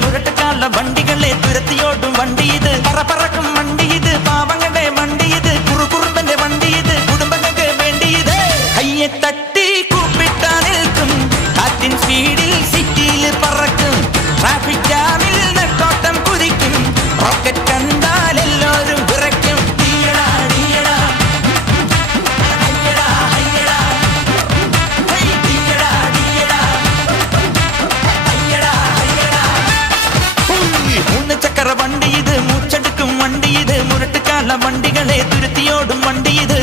മുരട്ടുകാല വണ്ടികളെ തുരത്തിയോടും വണ്ടി ഇത് പറക്കും വണ്ടി ഇത് പാവങ്ങളുടെ വണ്ടി ഇത് കുറുകുറുമ്പന്റെ വണ്ടി ഇത് കുടുംബങ്ങൾക്ക് വേണ്ടി ഇത് കയ്യെ തട്ടി കൂപ്പിട്ടാ നിൽക്കും കാറ്റിൻ സ്പീഡിൽ സിറ്റിയിൽ പറക്കും ട്രാഫിക് ജാമിൽ നെട്ടോട്ടം കുതിക്കും റോക്കറ്റ് കണ്ടാൽ എല്ലാവരും വിറയ്ക്കും വണ്ടി ഇത് മൂച്ചെടുക്കും വണ്ടി ഇത് മുരട്ടുകാല വണ്ടികളെ തുരുത്തിയോടും വണ്ടി ഇത്